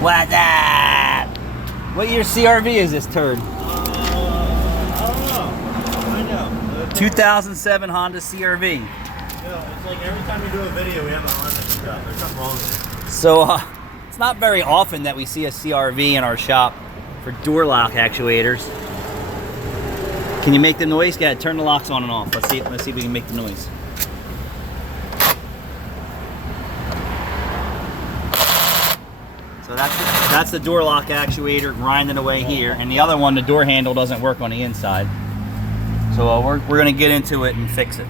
What's up? What year CRV is this turd? I don't know. 2007 Honda CRV. Yeah, it's like every time we do a video, we have a Honda stuff. There's something wrong with it. So it's not very often that we see a CRV in our shop for door lock actuators. Can you make the noise? Go ahead, turn the locks on and off. Let's see if we can make the noise. So that's the door lock actuator grinding away here, and the other one, the door handle doesn't work on the inside. So we're gonna get into it and fix it.